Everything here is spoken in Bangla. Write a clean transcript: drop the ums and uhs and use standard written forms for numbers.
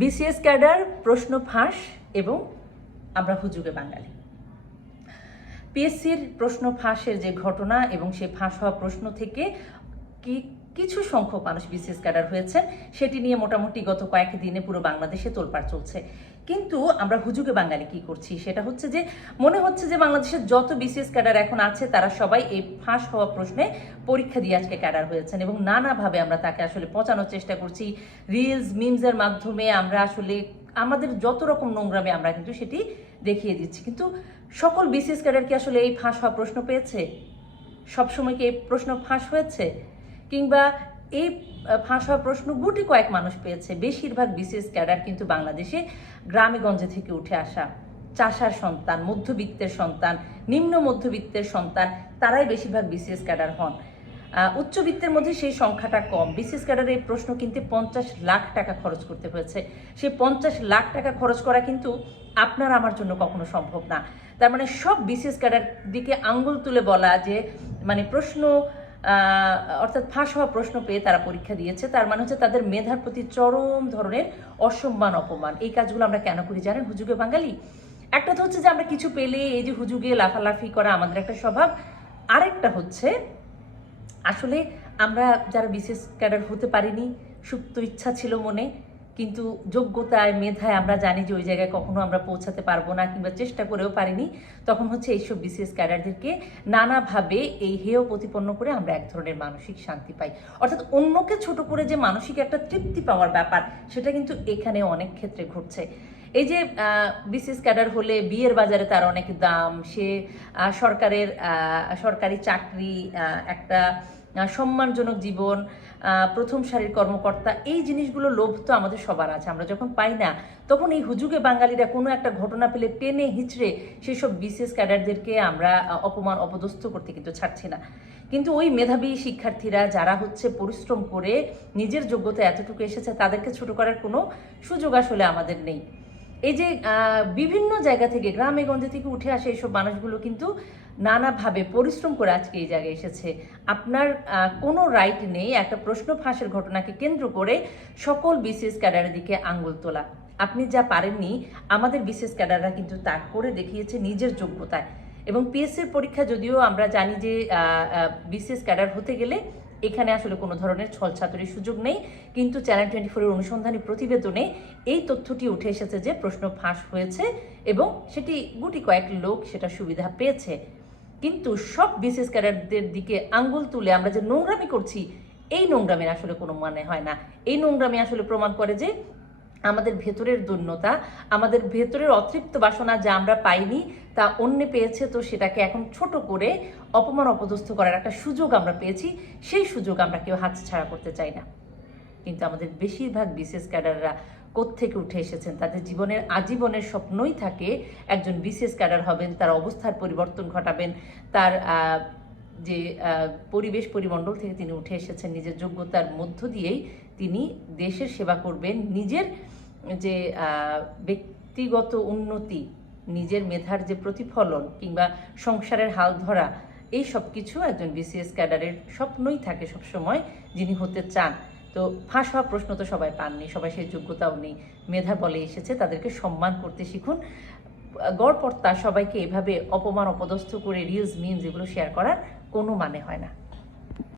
বিসিএস ক্যাডার প্রশ্ন ফাঁস এবং আমরা হুজুগে বাঙালি। পিএসসির প্রশ্ন ফাঁসের যে ঘটনা এবং সেই ফাঁস হওয়া প্রশ্ন থেকে কিছু সংখ্যক মানুষ বিসিএস ক্যাডার হয়েছেন সেটি নিয়ে মোটামুটি গত কয়েকদিনে পুরো বাংলাদেশে তোলপাড় চলছে। কিন্তু আমরা হুজুগে বাঙালি কি করছি সেটা হচ্ছে যে মনে হচ্ছে যে বাংলাদেশের যত বিসিএস ক্যাডার এখন আছে তারা সবাই এই ফাঁস হওয়া প্রশ্নে পরীক্ষা দিয়ে আজকে ক্যাডার হয়েছেন এবং নানাভাবে আমরা তাকে আসলে পচানোর চেষ্টা করছি। রিলস মিমসের মাধ্যমে আমরা আসলে আমাদের যত রকম নোংরামে আমরা কিন্তু সেটি দেখিয়ে দিচ্ছি। কিন্তু সকল বিসিএস ক্যাডার কি আসলে এই ফাঁস হওয়া প্রশ্ন পেয়েছে? সবসময় কি এই প্রশ্ন ফাঁস হয়েছে? কিংবা এই ফাঁস হওয়া প্রশ্ন গুটি কয়েক মানুষ পেয়েছে? বেশিরভাগ বিসিএস ক্যাডার কিন্তু বাংলাদেশে গ্রামে গঞ্জে থেকে উঠে আসা চাষার সন্তান, মধ্যবিত্তের সন্তান, নিম্ন মধ্যবিত্তের সন্তান, তারাই বেশিরভাগ বিসিএস ক্যাডার হন। উচ্চবিত্তের মধ্যে সেই সংখ্যাটা কম। বিসিএস ক্যাডারে এই প্রশ্ন কিনতে 50 লাখ টাকা খরচ করতে হয়েছে। সেই 50 লাখ টাকা খরচ করা কিন্তু আপনার আমার জন্য কখনো সম্ভব না। তার মানে সব বিসিএস ক্যাডার দিকে আঙ্গুল তুলে বলা যে মানে প্রশ্ন অর্থাৎ ফাঁস হওয়া প্রশ্ন পেয়ে তারা পরীক্ষা দিয়েছে, তার মানে হচ্ছে তাদের মেধার প্রতি চরম ধরনের অসম্মান অপমান। এই কাজগুলো আমরা কেন করি জানেন হুজুগে বাঙালি? একটা তো হচ্ছে যে আমরা কিছু পেলে এই যে হুজুগে লাফালাফি করা আমাদের একটা স্বভাব। আরেকটা হচ্ছে আসলে আমরা যারা বিসিএস ক্যাডার হতে পারিনি, সুপ্ত ইচ্ছা ছিল মনে, কিন্তু যোগ্যতায় মেধায় আমরা জানি যে ওই জায়গায় কখনো আমরা পৌঁছাতে পারবো না কিংবা চেষ্টা করেও পারিনি, তখন হচ্ছে এইসব বিসিএস ক্যাডারদেরকে নানাভাবে এই হেয় প্রতিপন্ন করে আমরা এক ধরনের মানসিক শান্তি পাই। অর্থাৎ অন্যকে ছোট করে যে মানসিক একটা তৃপ্তি পাওয়ার ব্যাপার সেটা কিন্তু এখানে অনেক ক্ষেত্রে ঘটছে। এই যে বিসিএস ক্যাডার হলে বিয়ের বাজারে তার অনেক দাম, সে সরকারি চাকরি, একটা সম্মানজনক জীবন, প্রথম সারির কর্মকর্তা, এই জিনিসগুলো লোভ তো আমাদের সবার আছে। আমরা যখন পাই না তখন এই হুজুগে বাঙালিরা কোনো একটা ঘটনা পেলে টেনে হিচড়ে সেসব বিসিএস ক্যাডারদেরকে আমরা অপমান অপদস্থ করতে কিন্তু ছাড়ছি না। কিন্তু ওই মেধাবী শিক্ষার্থীরা যারা হচ্ছে পরিশ্রম করে নিজের যোগ্যতা এতটুকু এসেছে তাদেরকে ছোট করার কোনো সুযোগ আসলে আমাদের নেই। এই যে বিভিন্ন জায়গা থেকে গ্রামে গঞ্জে থেকে উঠে আসে এইসব মানুষগুলো কিন্তু নানাভাবে পরিশ্রম করে আজকে এই জায়গায় এসেছে। আপনার কোনো রাইট নেই একটা প্রশ্ন ফাঁসের ঘটনাকে কেন্দ্র করে সকল বিসিএস ক্যাডারের দিকে আঙ্গুল তোলা। আপনি যা পারেননি আমাদের বিসিএস ক্যাডাররা কিন্তু তা করে দেখিয়েছে নিজের যোগ্যতায়। এবং পিএসসির পরীক্ষা যদিও আমরা জানি যে বিসিএস ক্যাডার হতে গেলে এখানে আসলে কোনো ধরনের ছলছাতুরির সুযোগ নেই, কিন্তু চ্যানেল 24-এর অনুসন্ধানী প্রতিবেদনে এই তথ্যটি উঠে এসেছে যে প্রশ্ন ফাঁস হয়েছে এবং সেটি গুটি কয়েক লোক সেটা সুবিধা পেয়েছে। কিন্তু সব বিসিএস ক্যাডারদের দিকে আঙ্গুল তুলে আমরা যে নোংরামি করছি, এই নোংরামির আসলে কোনো মানে হয় না। এই নোংরামি আসলে প্রমাণ করে যে আমাদের ভেতরের দৈন্যতা, আমাদের ভেতরের অতৃপ্ত বাসনা যা আমরা পাইনি তা অন্যে পেয়েছে, তো সেটাকে এখন ছোট করে অপমান অপদস্থ করার একটা সুযোগ আমরা পেয়েছি, সেই সুযোগ আমরা কেউ হাতছাড়া করতে চাই না। কিন্তু আমাদের বেশিরভাগ বিসিএস ক্যাডাররা কোত্থেকে উঠে এসেছেন, তাদের জীবনের আজীবনের স্বপ্নই থাকে একজন বিসিএস ক্যাডার হবেন, তার অবস্থার পরিবর্তন ঘটাবেন, তার যে পরিবেশ পরিমণ্ডল থেকে তিনি উঠে এসেছেন নিজের যোগ্যতার মধ্য দিয়েই তিনি দেশের সেবা করবেন, নিজের যে ব্যক্তিগত উন্নতি, নিজের মেধার যে প্রতিফলন কিংবা সংসারের হাল ধরা, এই সব কিছু একজন বিসিএস ক্যাডারের স্বপ্নই থাকে সবসময়, যিনি হতে চান। তো ফাঁস হওয়া প্রশ্ন তো সবাই পাননি, সবাই সেই যোগ্যতাও নেই, মেধা বলে এসেছে, তাদেরকে সম্মান করতে শিখুন। গড়পড়তা সবাইকে এভাবে অপমান অপদস্থ করে রিলস মিমস এগুলো শেয়ার করার কোনো মানে হয় না।